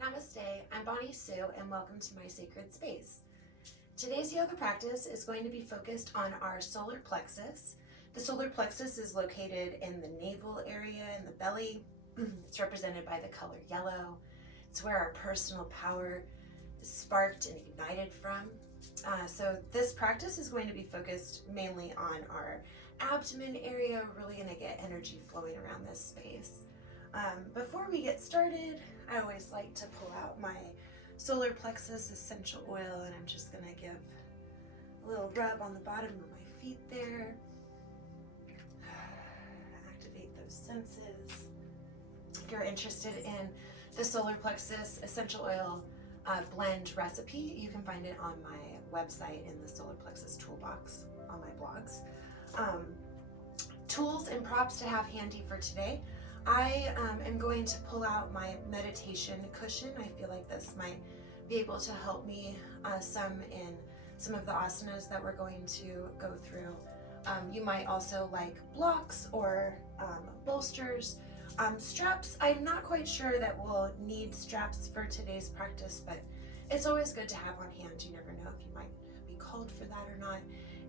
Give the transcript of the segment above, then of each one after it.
Namaste, I'm Bonnie Sue and welcome to my sacred space. Today's yoga practice is going to be focused on our solar plexus. The solar plexus is located in the navel area, in the belly. It's represented by the color yellow. It's where our personal power is sparked and ignited from. So this practice is going to be focused mainly on our abdomen area. We're really going to get energy flowing around this space. Before we get started, I always like to pull out my solar plexus essential oil, and I'm just going to give a little rub on the bottom of my feet there. Activate those senses. If you're interested in the solar plexus essential oil blend recipe, you can find it on my website in the solar plexus toolbox on my blogs. Tools and props to have handy for today. I am going to pull out my meditation cushion. I feel like this might be able to help me some in some of the asanas that we're going to go through. You might also like blocks or bolsters. Straps, I'm not quite sure that we'll need straps for today's practice, but it's always good to have on hand. You never know if you might be called for that or not.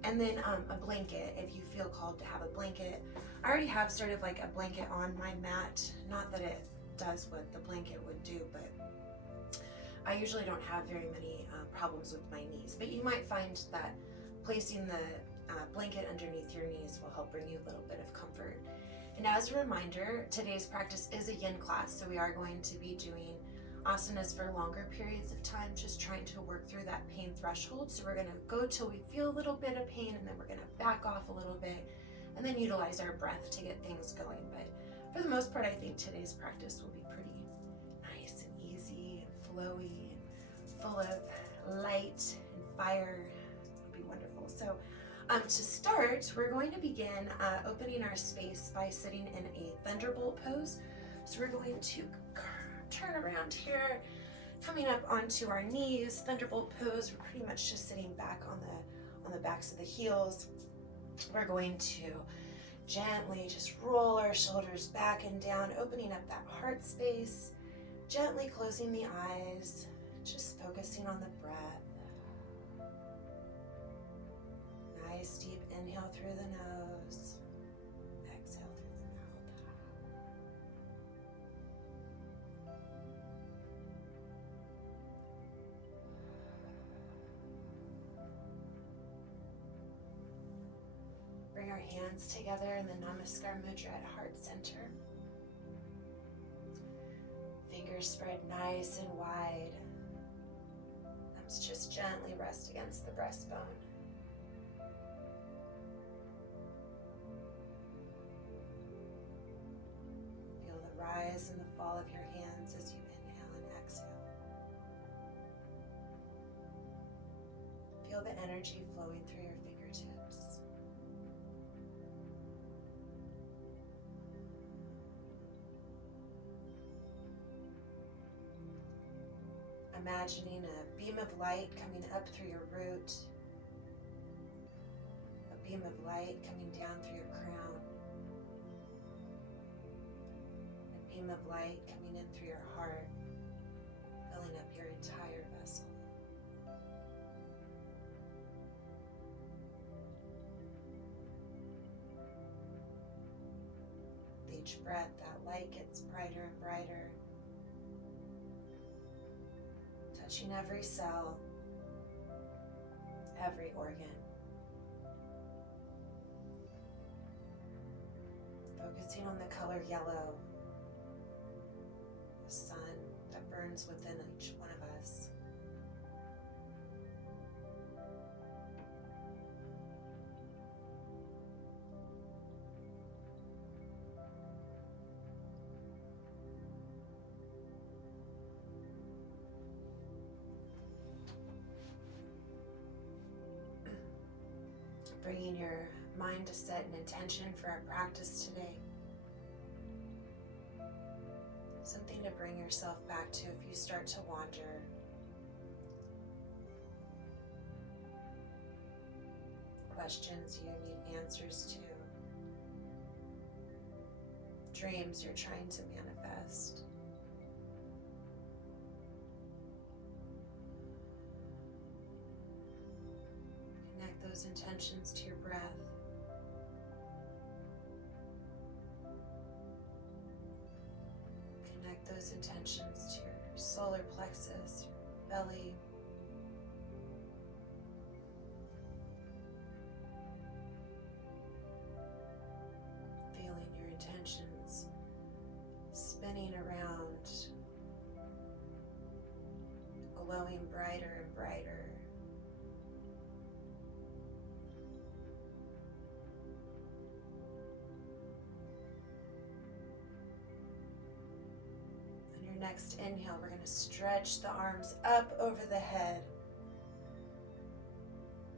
And then a blanket, if you feel called to have a blanket. I already have sort of like a blanket on my mat. Not that it does what the blanket would do, but I usually don't have very many problems with my knees. But you might find that placing the blanket underneath your knees will help bring you a little bit of comfort. And as a reminder, today's practice is a yin class, so we are going to be doing asanas for longer periods of time, just trying to work through that pain threshold. So we're going to go till we feel a little bit of pain, and then we're going to back off a little bit and then utilize our breath to get things going. But for the most part, I think today's practice will be pretty nice and easy and flowy and full of light and fire. It'll be wonderful. So to start, we're going to begin opening our space by sitting in a thunderbolt pose. So we're going to turn around here, coming up onto our knees, thunderbolt pose. We're pretty much just sitting back on the backs of the heels. We're going to gently just roll our shoulders back and down, opening up that heart space, gently closing the eyes, just focusing on the breath. Nice deep inhale through the nose, exhale through the mouth. Bring our hands together in the Namaskar Mudra at heart center. Fingers spread nice and wide. Thumbs just gently rest against the breastbone. Feel the rise and the fall of your hands as you inhale and exhale. Feel the energy flowing through your fingertips. Imagining a beam of light coming up through your root, a beam of light coming down through your crown, a beam of light coming in through your heart, filling up your entire vessel. With each breath, that light gets brighter and brighter, touching every cell, every organ. Focusing on the color yellow, the sun that burns within each one of us. Bringing your mind to set an intention for our practice today. Something to bring yourself back to if you start to wander. Questions you need answers to. Dreams you're trying to manifest. those intentions to your breath. Connect those intentions to your solar plexus, your belly. Feeling your intentions spinning around, glowing brighter and brighter. Next inhale, we're going to stretch the arms up over the head,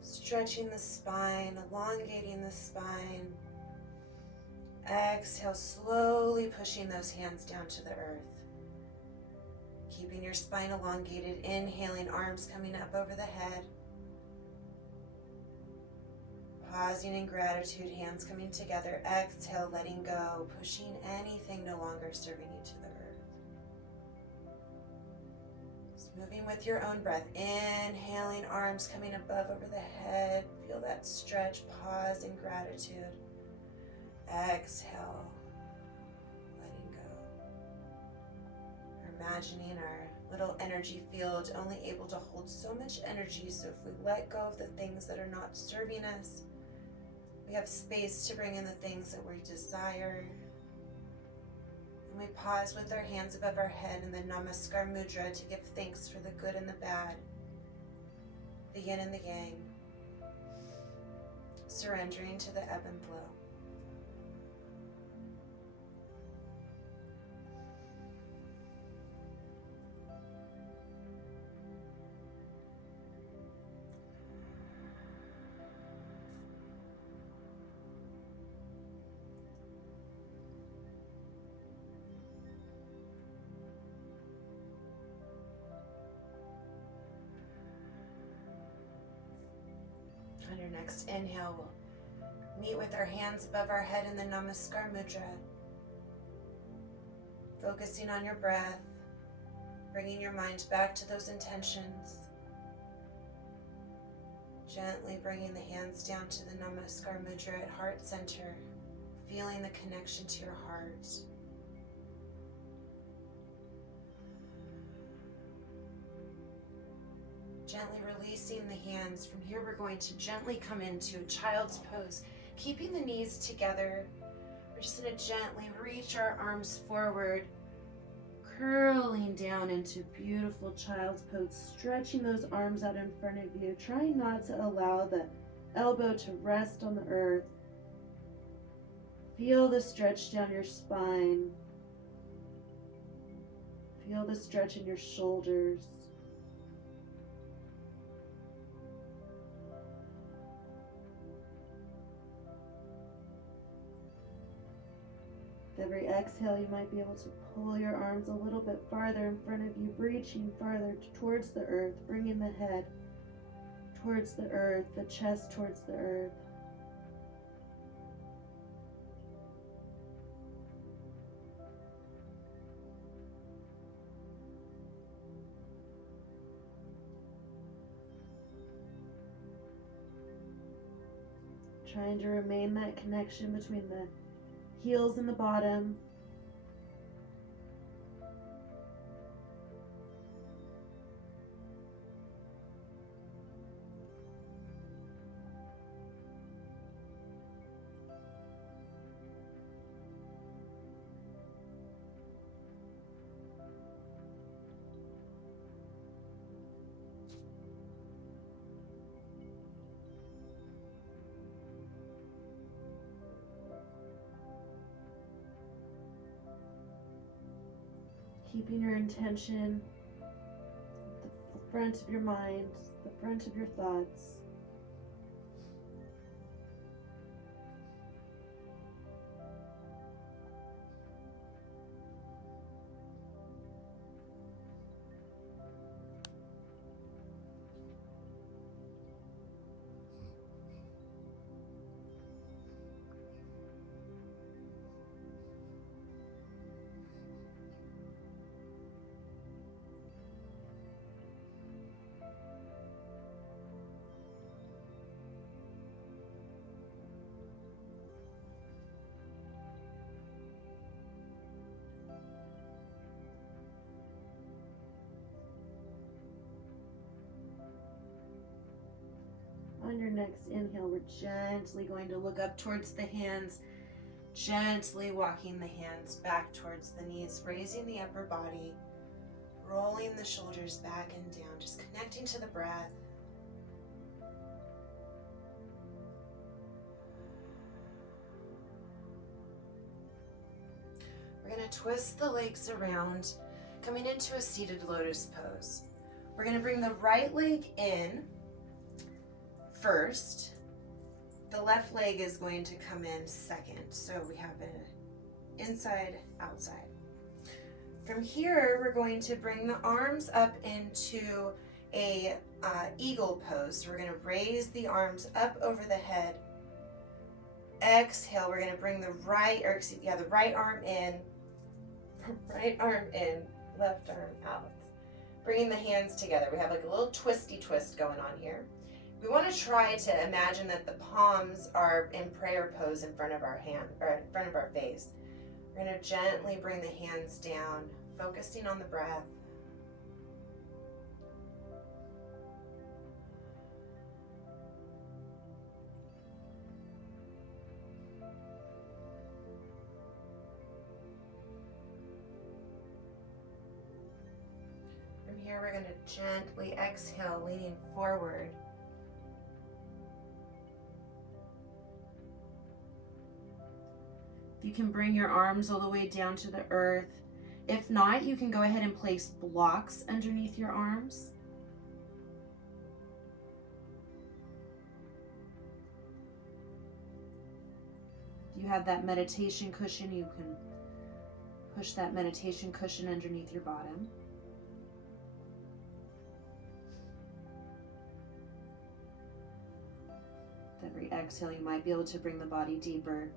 stretching the spine, elongating the spine. Exhale, slowly pushing those hands down to the earth. Keeping your spine elongated, inhaling, arms coming up over the head. Pausing in gratitude, hands coming together. Exhale, letting go, pushing anything no longer serving you to the earth. Moving with your own breath, inhaling, arms coming above over the head. Feel that stretch, pause in gratitude. Exhale, letting go. We're imagining our little energy field only able to hold so much energy, so if we let go of the things that are not serving us, we have space to bring in the things that we desire. And we pause with our hands above our head in the Namaskar Mudra to give thanks for the good and the bad, the yin and the yang, surrendering to the ebb and flow. On your next inhale, we'll meet with our hands above our head in the Namaskar Mudra. Focusing on your breath, bringing your mind back to those intentions. Gently bringing the hands down to the Namaskar Mudra at heart center, feeling the connection to your heart. Gently releasing the hands. From here, we're going to gently come into child's pose, keeping the knees together. We're just going to gently reach our arms forward, curling down into beautiful child's pose, stretching those arms out in front of you, trying not to allow the elbow to rest on the earth. Feel the stretch down your spine. Feel the stretch in your shoulders. With every exhale, you might be able to pull your arms a little bit farther in front of you, reaching farther towards the earth, bringing the head towards the earth, the chest towards the earth. Trying to remain that connection between the heels and the bottom. Keeping your intention at the front of your mind, the front of your thoughts. On your next inhale, we're gently going to look up towards the hands, gently walking the hands back towards the knees, raising the upper body, rolling the shoulders back and down, just connecting to the breath. We're going to twist the legs around, coming into a seated lotus pose. We're going to bring the right leg in first. The left leg is going to come in second. So we have an inside, outside. From here, we're going to bring the arms up into a eagle pose. So we're going to raise the arms up over the head. Exhale, we're going to bring the right arm in, left arm out. Bringing the hands together. We have like a little twisty twist going on here. We want to try to imagine that the palms are in prayer pose in front of our hand, or in front of our face. We're going to gently bring the hands down, focusing on the breath. From here, we're going to gently exhale, leaning forward. You can bring your arms all the way down to the earth. If not, you can go ahead and place blocks underneath your arms. If you have that meditation cushion, you can push that meditation cushion underneath your bottom. With every exhale, you might be able to bring the body deeper.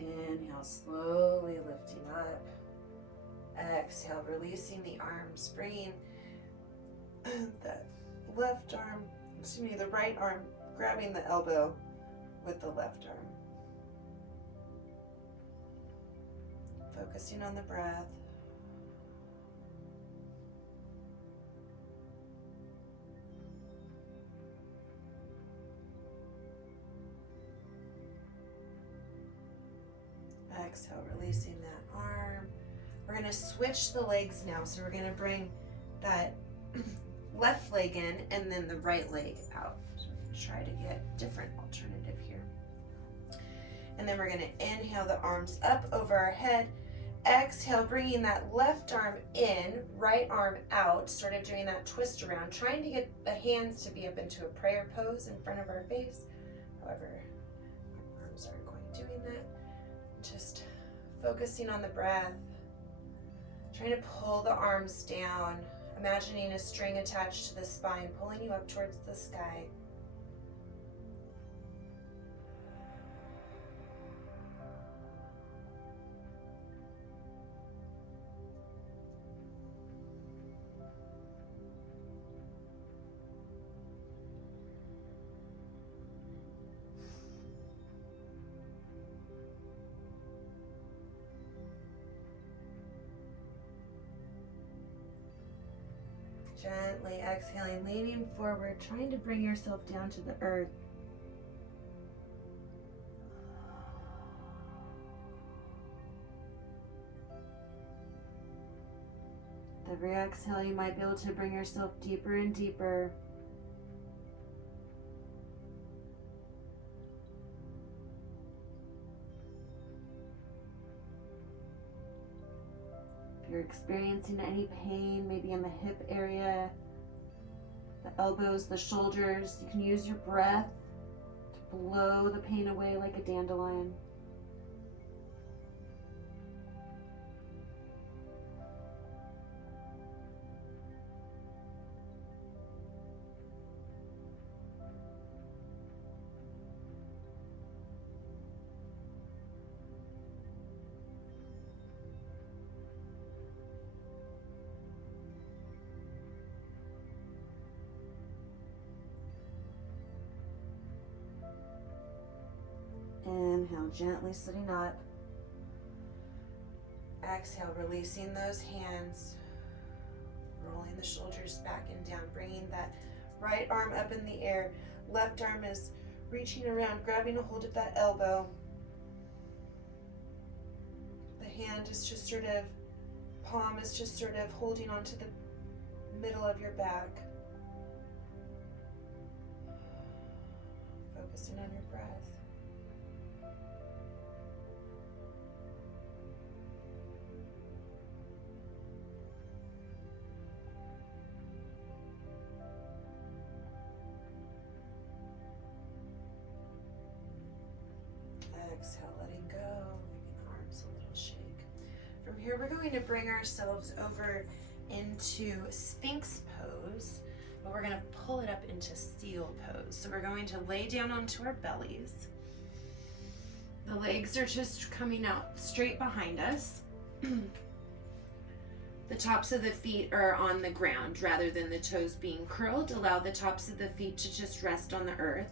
Inhale, slowly lifting up. Exhale, releasing the arms, bringing the right arm, grabbing the elbow with the left arm. Focusing on the breath. Exhale, releasing that arm. We're going to switch the legs now. So we're going to bring that left leg in and then the right leg out. So we're going to try to get different alternative here. And then we're going to inhale the arms up over our head. Exhale, bringing that left arm in, right arm out, sort of doing that twist around, trying to get the hands to be up into a prayer pose in front of our face. However, our arms aren't quite doing that. Just focusing on the breath, trying to pull the arms down, imagining a string attached to the spine, pulling you up towards the sky. Gently exhaling, leaning forward, trying to bring yourself down to the earth. With every exhale, you might be able to bring yourself deeper and deeper. If you're experiencing any pain, maybe in the hip area, the elbows, the shoulders, you can use your breath to blow the pain away like a dandelion. Inhale, gently sitting up. Exhale, releasing those hands. Rolling the shoulders back and down, bringing that right arm up in the air. Left arm is reaching around, grabbing a hold of that elbow. The hand is just sort of, palm is just sort of holding onto the middle of your back. Focusing on your breath. Exhale, letting go, making the arms a little shake. From here, we're going to bring ourselves over into Sphinx pose, but we're going to pull it up into seal pose. So we're going to lay down onto our bellies. The legs are just coming out straight behind us. The tops of the feet are on the ground rather than the toes being curled. Allow the tops of the feet to just rest on the earth.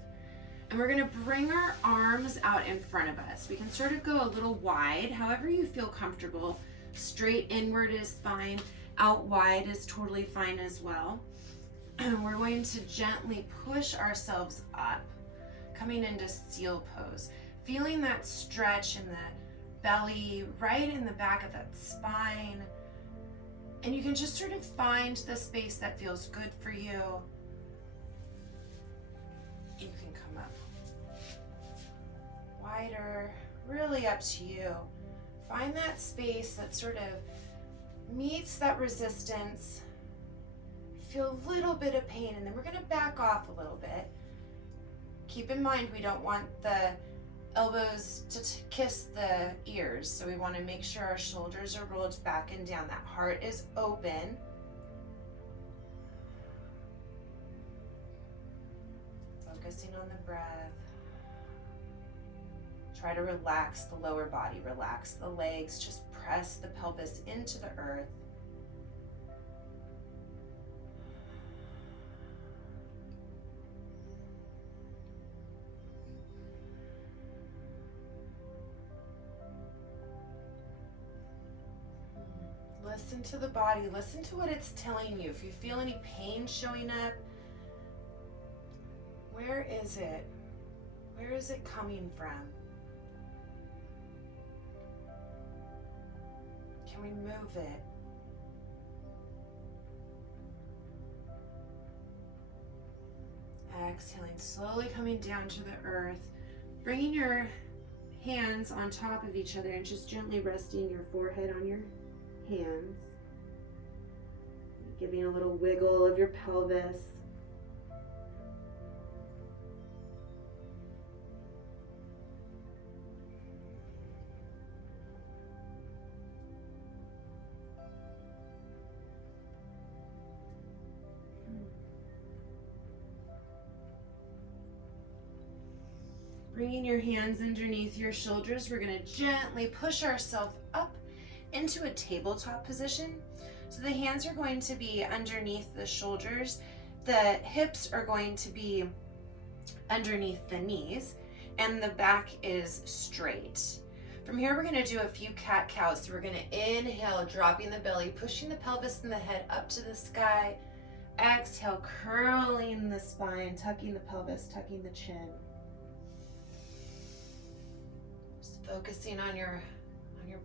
And we're gonna bring our arms out in front of us. We can sort of go a little wide, however you feel comfortable. Straight inward is fine, out wide is totally fine as well. And we're going to gently push ourselves up, coming into seal pose. Feeling that stretch in the belly, right in the back of that spine. And you can just sort of find the space that feels good for you. You can come up wider, really up to you. Find that space that sort of meets that resistance. Feel a little bit of pain, and then we're gonna back off a little bit. Keep in mind, we don't want the elbows to kiss the ears, so we want to make sure our shoulders are rolled back and down, that heart is open. Focusing on the breath. Try to relax the lower body, relax the legs, just press the pelvis into the earth. Listen to the body, listen to what it's telling you. If you feel any pain showing up, where is it? Where is it coming from? Can we move it? Exhaling, slowly coming down to the earth, bringing your hands on top of each other and just gently resting your forehead on your hands, giving a little wiggle of your pelvis. Bringing your hands underneath your shoulders, we're going to gently push ourselves up into a tabletop position. So the hands are going to be underneath the shoulders. The hips are going to be underneath the knees, and the back is straight. From here, we're going to do a few cat-cows. So we're going to inhale, dropping the belly, pushing the pelvis and the head up to the sky. Exhale, curling the spine, tucking the pelvis, tucking the chin. Just focusing on your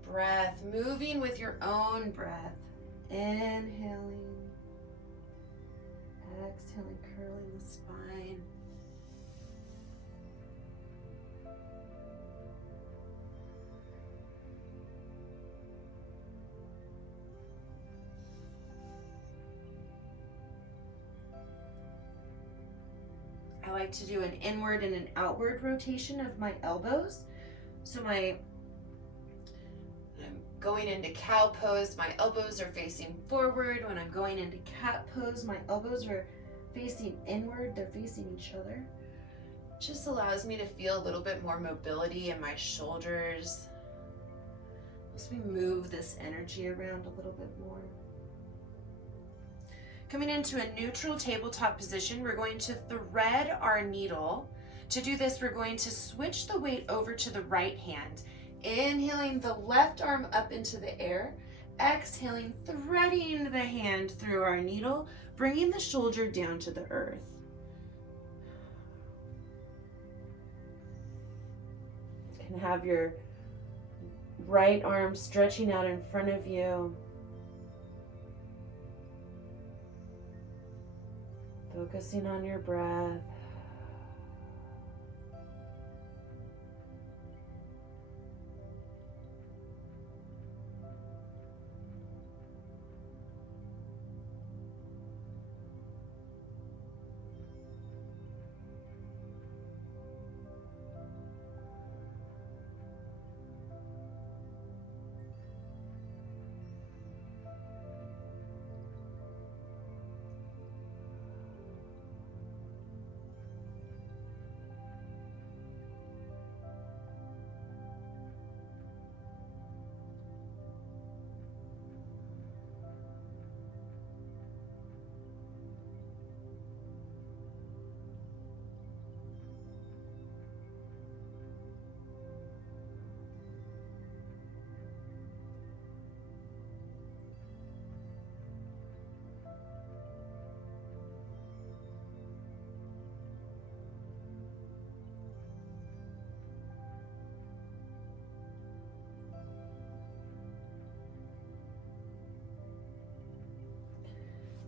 breath, moving with your own breath. Inhaling, exhaling, curling the spine. I like to do an inward and an outward rotation of my elbows. So I'm going into cow pose, my elbows are facing forward. When I'm going into cat pose, my elbows are facing inward, they're facing each other. Just allows me to feel a little bit more mobility in my shoulders. As we move this energy around a little bit more. Coming into a neutral tabletop position, we're going to thread our needle To do this, we're going to switch the weight over to the right hand, inhaling the left arm up into the air, exhaling, threading the hand through our needle, bringing the shoulder down to the earth. You can have your right arm stretching out in front of you. Focusing on your breath.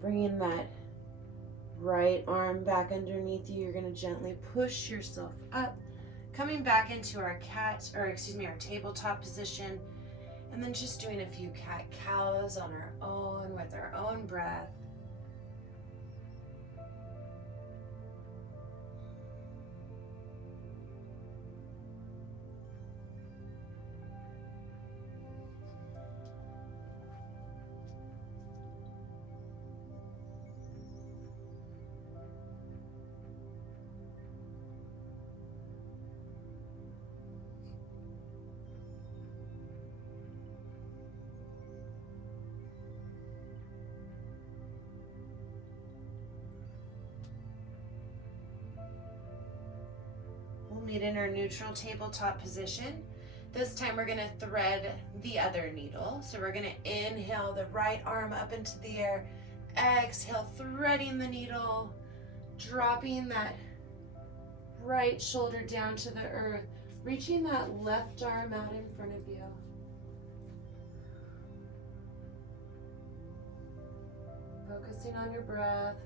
Bringing that right arm back underneath you, you're going to gently push yourself up, coming back into our our tabletop position, and then just doing a few cat-cows on our own with our own breath. Meet in our neutral tabletop position. This time we're going to thread the other needle. So we're going to inhale the right arm up into the air, exhale, threading the needle, dropping that right shoulder down to the earth, reaching that left arm out in front of you. Focusing on your breath.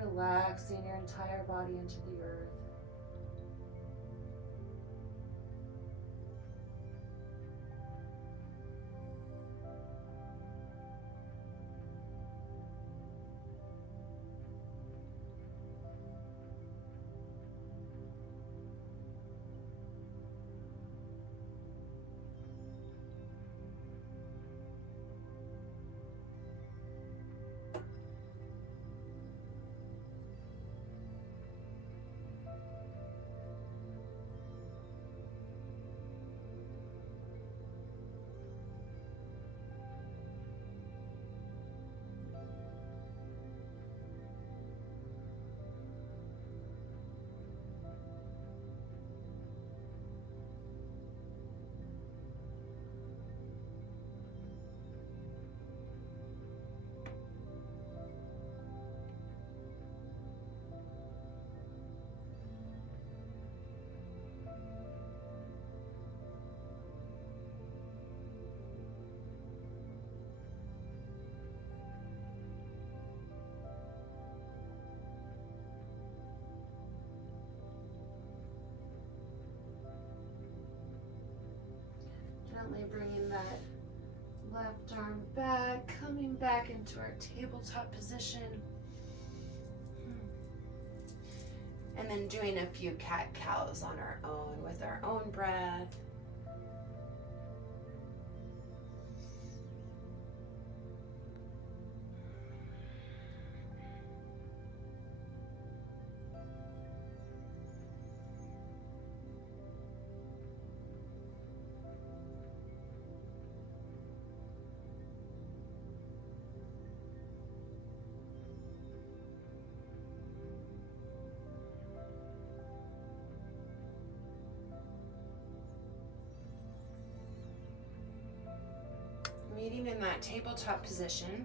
Relaxing your entire body into the earth. Gently bringing that left arm back, coming back into our tabletop position. And then doing a few cat-cows on our own with our own breath. meeting in that tabletop position.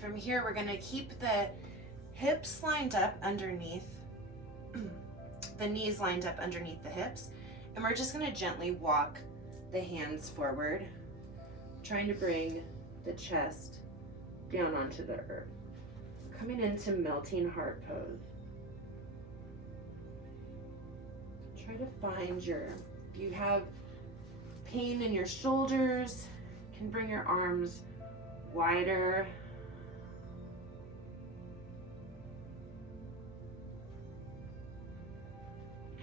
From here, we're gonna keep the hips lined up underneath, the knees lined up underneath the hips, and we're just gonna gently walk the hands forward, trying to bring the chest down onto the earth. Coming into melting heart pose. Try to find if you have pain in your shoulders, you can bring your arms wider.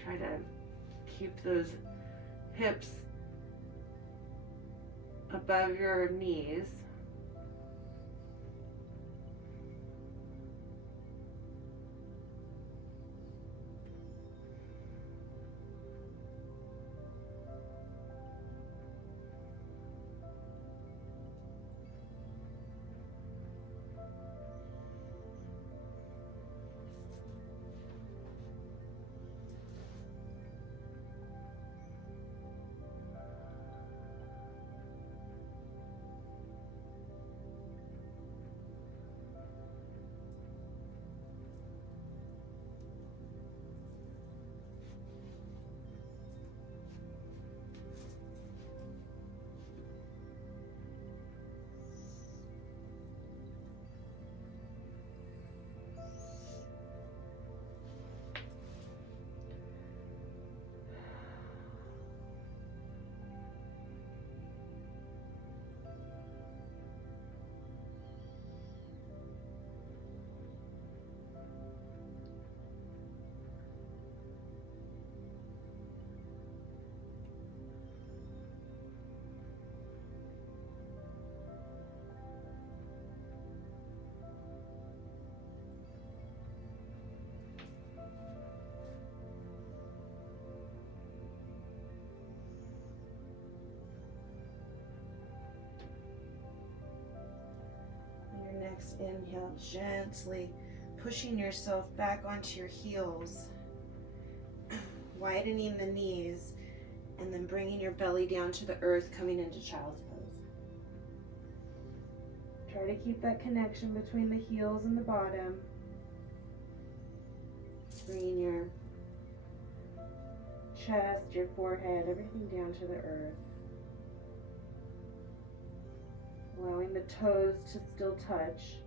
Try to keep those hips above your knees. Next inhale, gently pushing yourself back onto your heels, widening the knees, and then bringing your belly down to the earth, coming into child's pose. Try to keep that connection between the heels and the bottom. Bringing your chest, your forehead, everything down to the earth. Allowing the toes to still touch.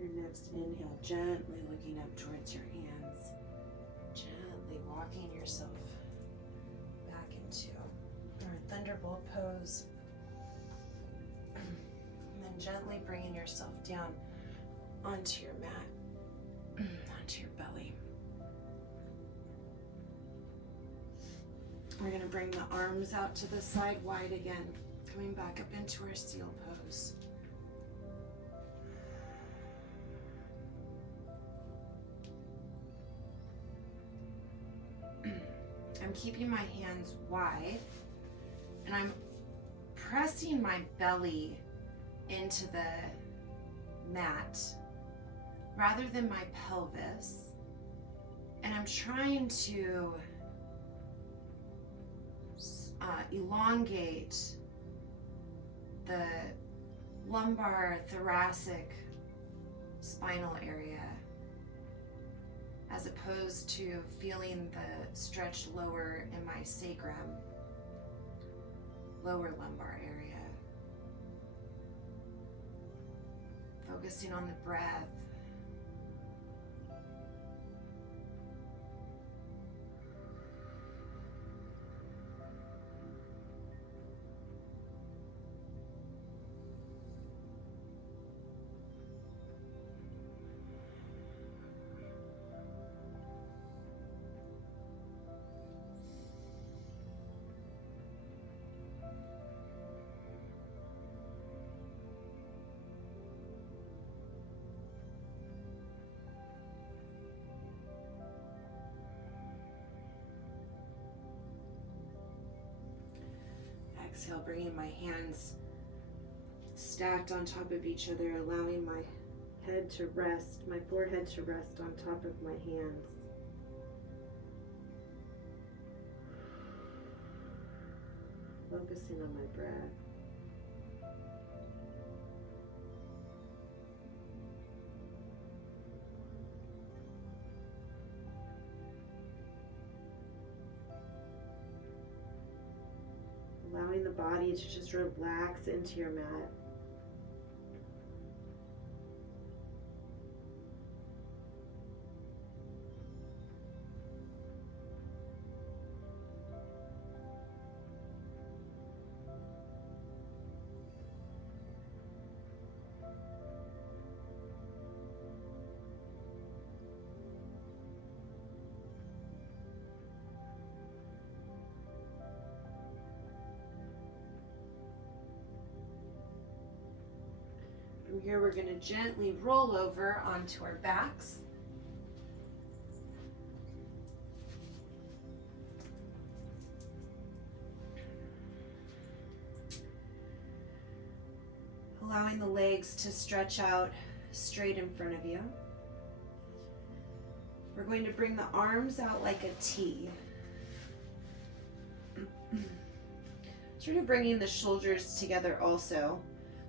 Your next inhale, gently looking up towards your hands, gently walking yourself back into our thunderbolt pose, and then gently bringing yourself down onto your mat. onto your belly. We're going to bring the arms out to the side wide again, coming back up into our seal pose. I'm keeping my hands wide, and I'm pressing my belly into the mat rather than my pelvis, and I'm trying to elongate the lumbar, thoracic, spinal area, as opposed to feeling the stretch lower in my sacrum, lower lumbar area. Focusing on the breath. Exhale, bringing my hands stacked on top of each other, allowing my head to rest, my forehead to rest on top of my hands. Focusing on my breath. Allowing the body to just relax into your mat. From here, we're going to gently roll over onto our backs. Allowing the legs to stretch out straight in front of you. We're going to bring the arms out like a T. Sort of bringing the shoulders together also.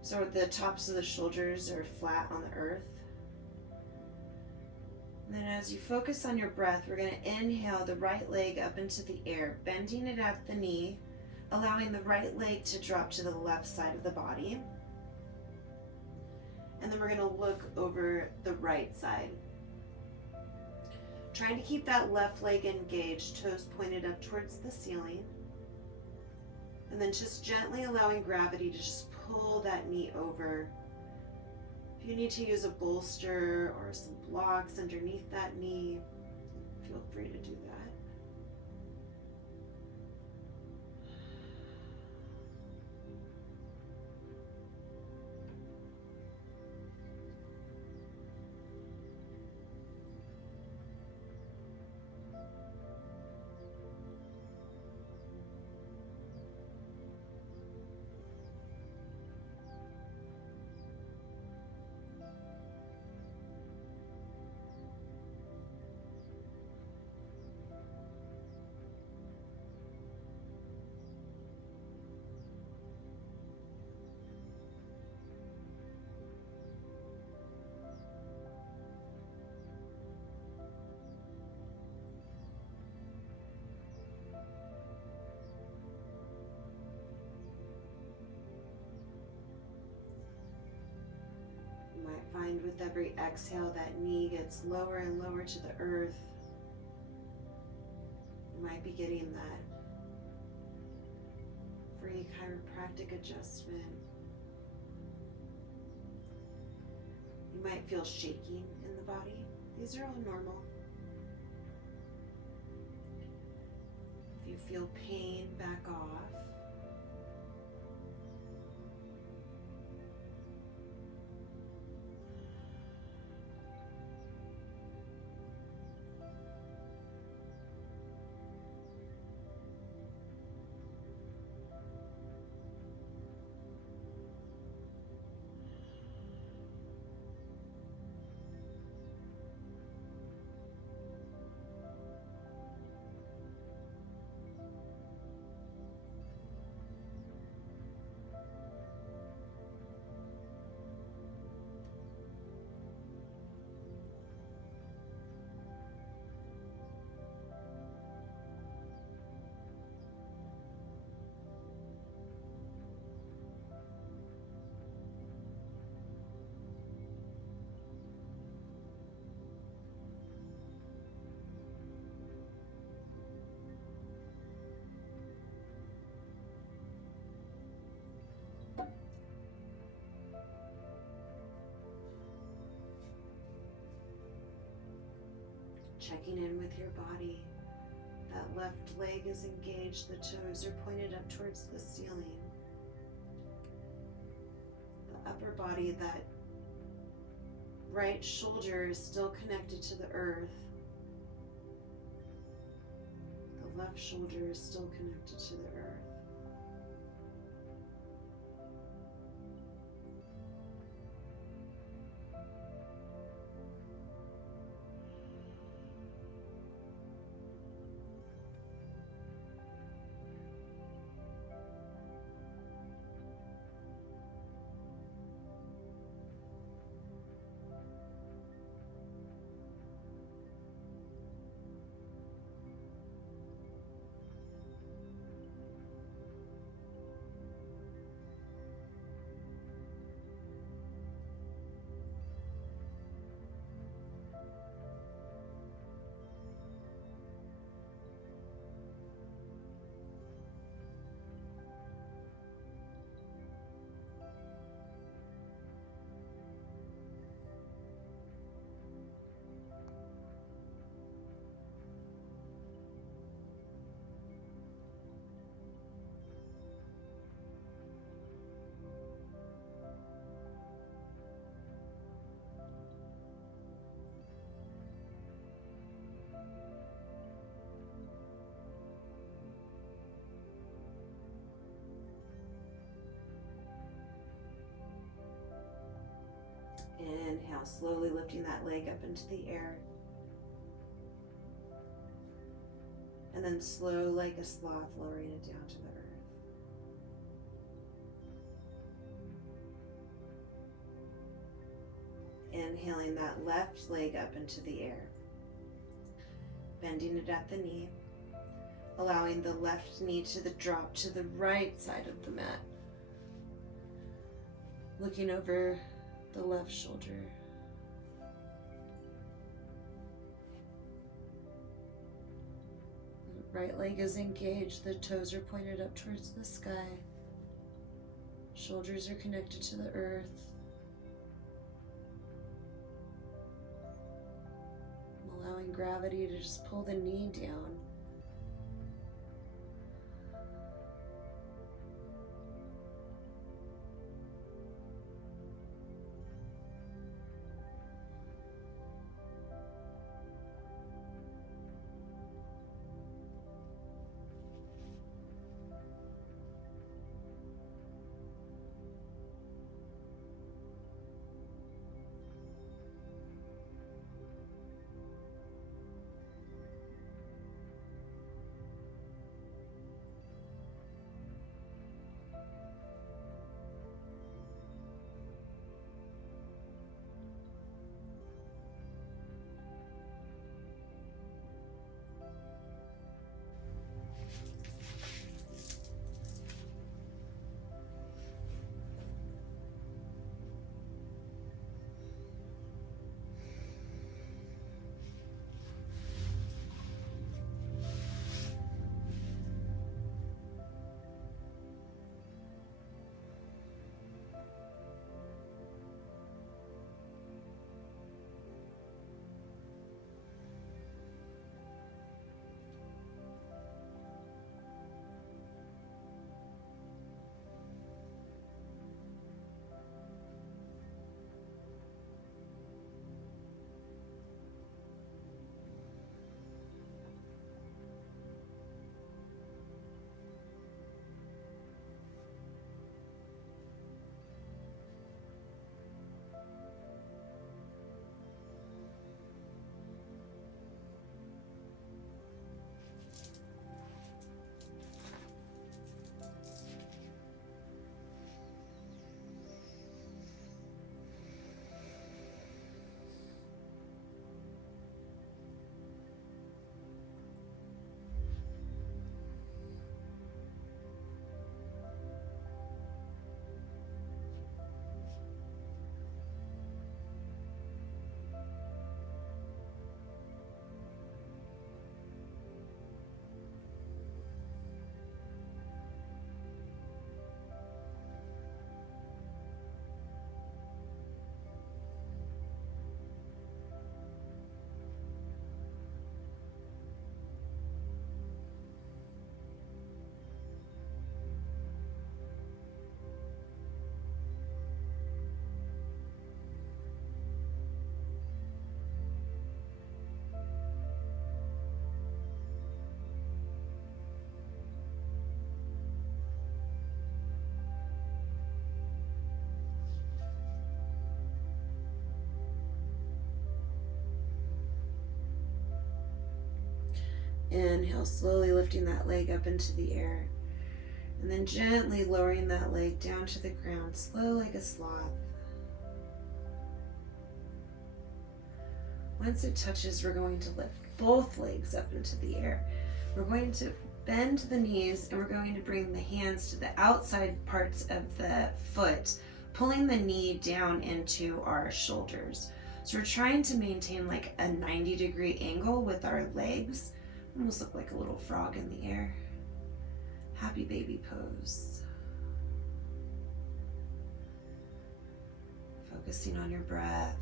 So the tops of the shoulders are flat on the earth. And then as you focus on your breath, we're going to inhale the right leg up into the air, bending it at the knee, allowing the right leg to drop to the left side of the body. And then we're going to look over the right side. Trying to keep that left leg engaged, toes pointed up towards the ceiling. And then just gently allowing gravity to just pull that knee over. If you need to use a bolster or some blocks underneath that knee, feel free to do that. Find with every exhale that knee gets lower and lower to the earth. You might be getting that free chiropractic adjustment. You might feel shaking in the body. These are all normal. If you feel pain, back off. Checking in with your body. That left leg is engaged, the toes are pointed up towards the ceiling. The upper body, that right shoulder is still connected to the earth. The left shoulder is still connected to the earth. Inhale, slowly lifting that leg up into the air. And then slow like a sloth, lowering it down to the earth. Inhaling that left leg up into the air. Bending it at the knee. Allowing the left knee to drop to the right side of the mat. Looking over the left shoulder. The right leg is engaged, the toes are pointed up towards the sky. Shoulders are connected to the earth. Allowing gravity to just pull the knee down. Inhale, slowly lifting that leg up into the air. And then gently lowering that leg down to the ground, slow like a sloth. Once it touches, we're going to lift both legs up into the air. We're going to bend the knees and we're going to bring the hands to the outside parts of the foot, pulling the knee down into our shoulders. So we're trying to maintain like a 90-degree angle with our legs. Almost look like a little frog in the air. Happy baby pose. Focusing on your breath.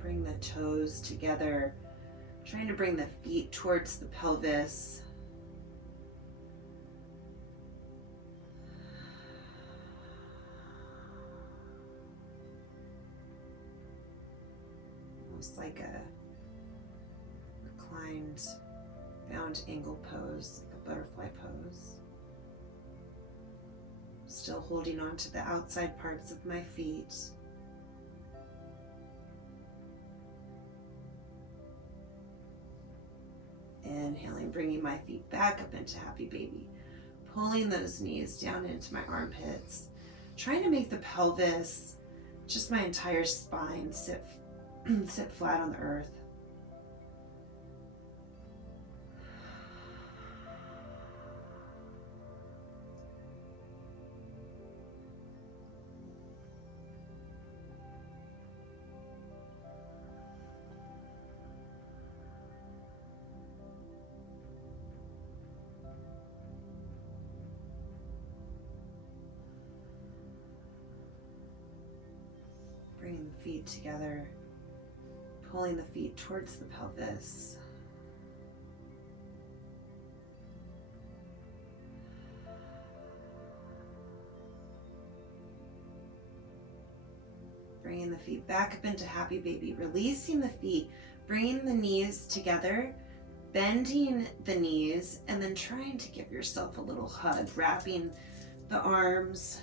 Bring the toes together, trying to bring the feet towards the pelvis. Almost like a reclined bound angle pose, like a butterfly pose. Still holding on to the outside parts of my feet. Inhaling, bringing my feet back up into happy baby. Pulling those knees down into my armpits. Trying to make the pelvis, just my entire spine, sit flat on the earth. Bringing the feet together, pulling the feet towards the pelvis. Bringing the feet back up into happy baby, releasing the feet, bringing the knees together, bending the knees, and then trying to give yourself a little hug, wrapping the arms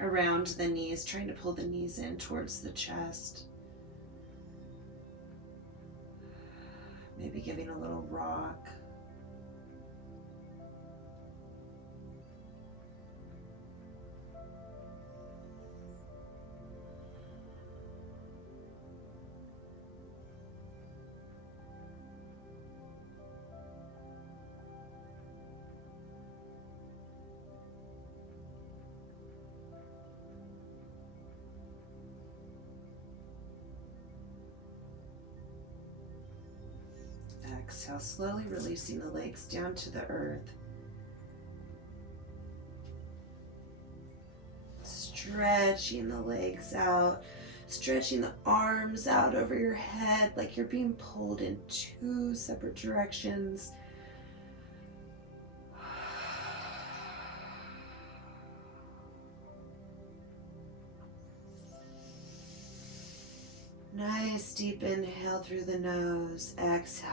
around the knees, trying to pull the knees in towards the chest. Maybe giving a little rock. Exhale, slowly releasing the legs down to the earth. Stretching the legs out, stretching the arms out over your head like you're being pulled in two separate directions. Nice deep inhale through the nose, exhale.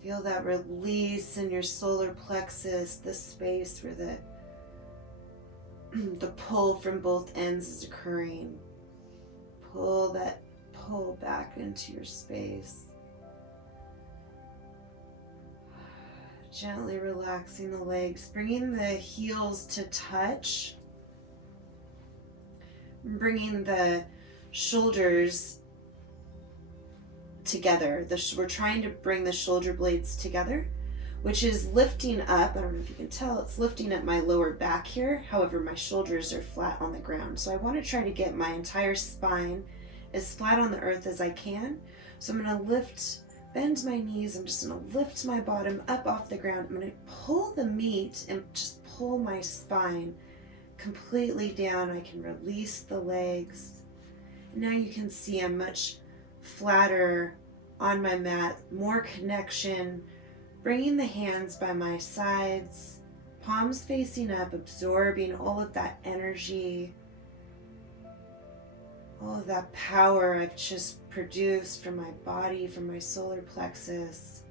Feel that release in your solar plexus, the space where the pull from both ends is occurring. Pull back into your space. Gently relaxing the legs, bringing the heels to touch. Bringing the shoulders together. We're trying to bring the shoulder blades together which is lifting up. I don't know if you can tell, it's lifting up my lower back here. However, my shoulders are flat on the ground. So I want to try to get my entire spine as flat on the earth as I can. So I'm going to bend my knees. I'm just going to lift my bottom up off the ground. I'm going to pull the meat and just pull my spine completely down. I can release the legs. Now you can see I'm much flatter on my mat, more connection, bringing the hands by my sides, palms facing up, absorbing all of that energy, all of that power I've just produced from my body, from my solar plexus.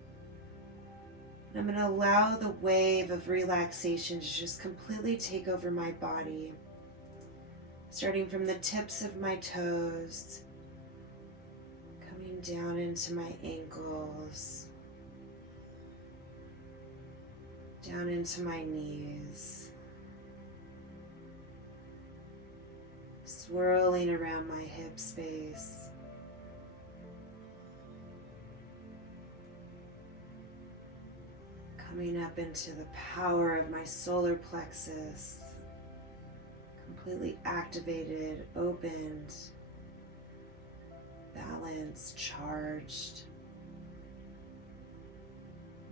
And I'm going to allow the wave of relaxation to just completely take over my body, starting from the tips of my toes, coming down into my ankles, down into my knees, swirling around my hip space, coming up into the power of my solar plexus, completely activated, opened, balanced, charged.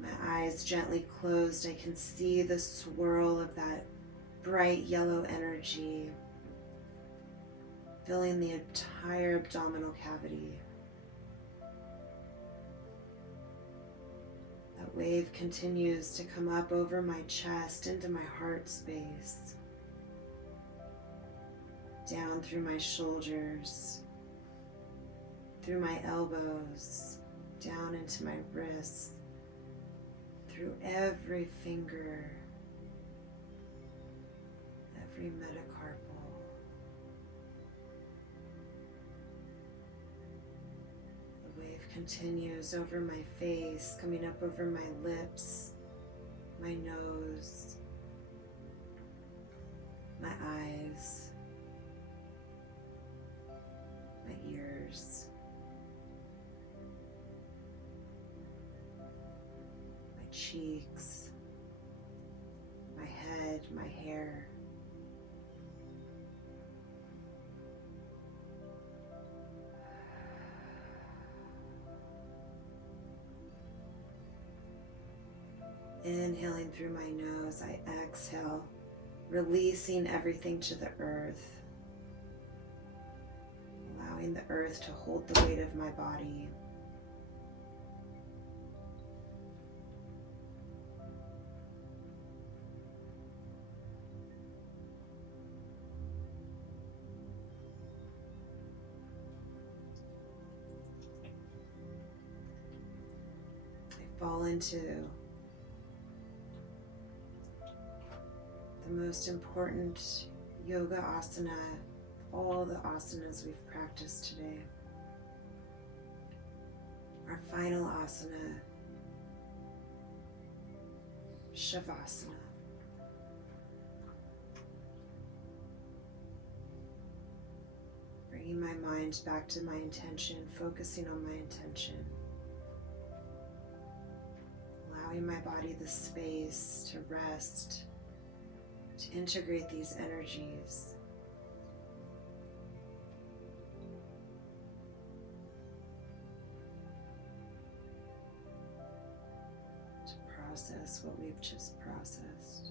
My eyes gently closed. I can see the swirl of that bright yellow energy filling the entire abdominal cavity. That wave continues to come up over my chest into my heart space, down through my shoulders, through my elbows, down into my wrists, through every finger, every metacarpal. The wave continues over my face, coming up over my lips, my nose, my eyes, my ears, my cheeks, my head, my hair. Inhaling through my nose, I exhale, releasing everything to the earth, allowing the earth to hold the weight of my body. I fall into the most important yoga asana, all the asanas we've practiced today. Our final asana, Shavasana. Bringing my mind back to my intention, focusing on my intention. Allowing my body the space to rest, to integrate these energies. To process what we've just processed.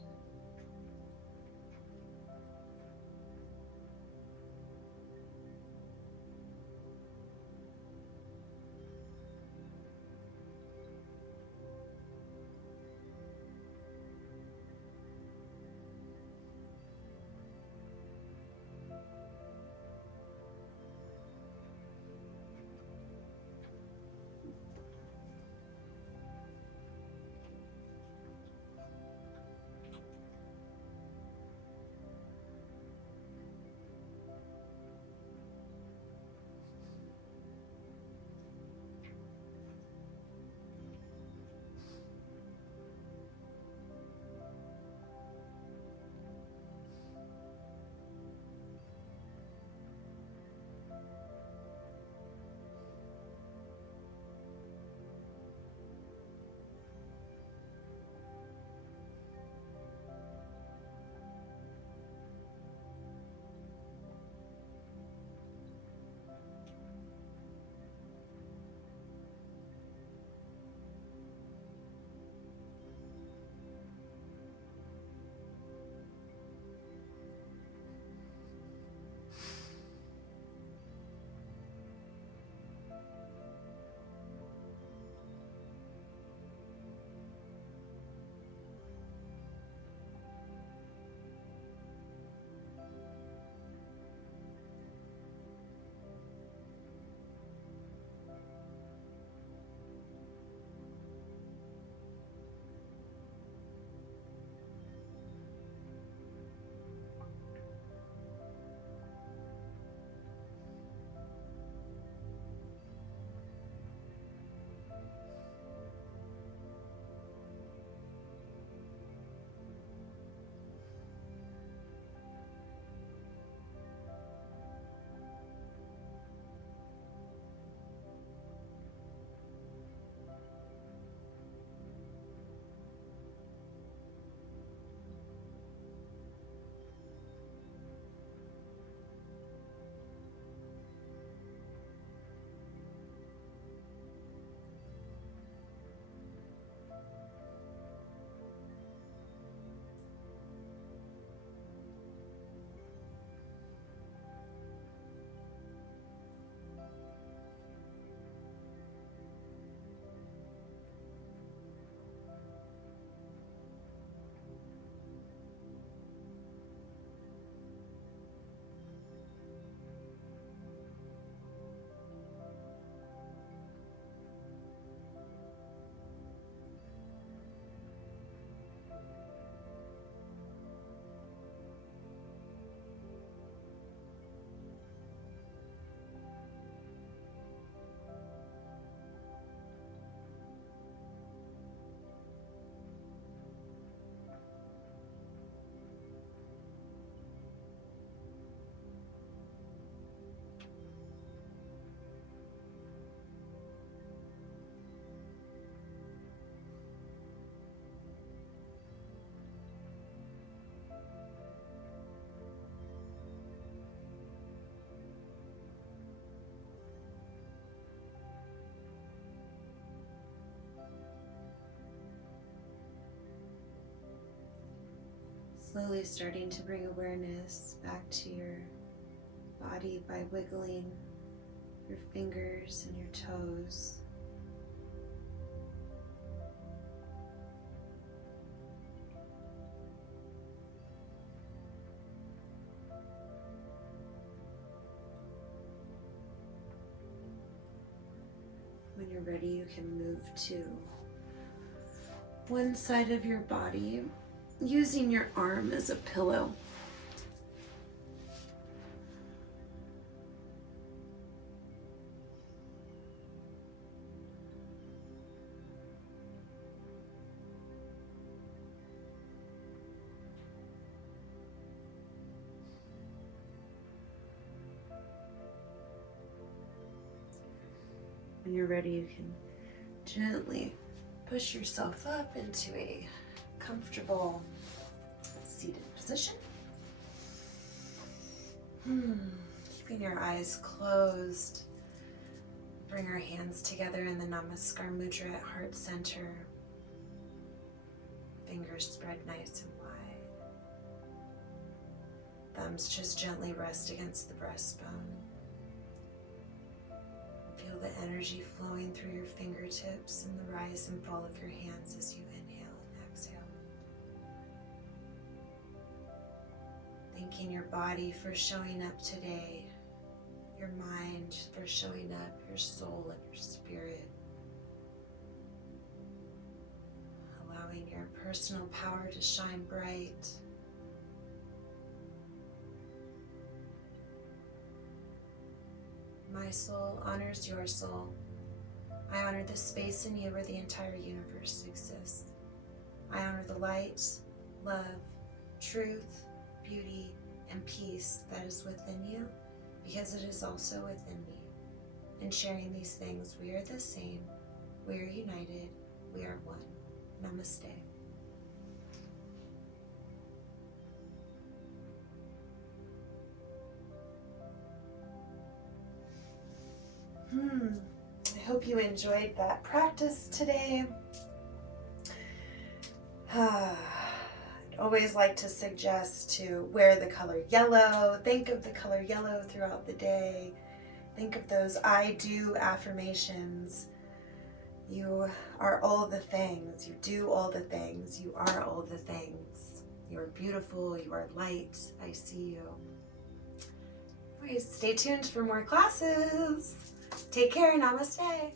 Slowly starting to bring awareness back to your body by wiggling your fingers and your toes. When you're ready, you can move to one side of your body, using your arm as a pillow. When you're ready, you can gently push yourself up into a comfortable seated position. Keeping your eyes closed. Bring our hands together in the Namaskar Mudra at heart center. Fingers spread nice and wide. Thumbs just gently rest against the breastbone. Feel the energy flowing through your fingertips and the rise and fall of your hands as you inhale and exhale. Thanking your body for showing up today, your mind for showing up, your soul and your spirit. Allowing your personal power to shine bright. My soul honors your soul. I honor the space in you where the entire universe exists. I honor the light, love, truth, beauty, and peace that is within you, because it is also within me. In sharing these things, we are the same, we are united, we are one. Namaste. I hope you enjoyed that practice today. I'd always like to suggest to wear the color yellow. Think of the color yellow throughout the day. Think of those I do affirmations. You are all the things. You do all the things. You are all the things. You are beautiful. You are light. I see you. Anyways, stay tuned for more classes. Take care. Namaste.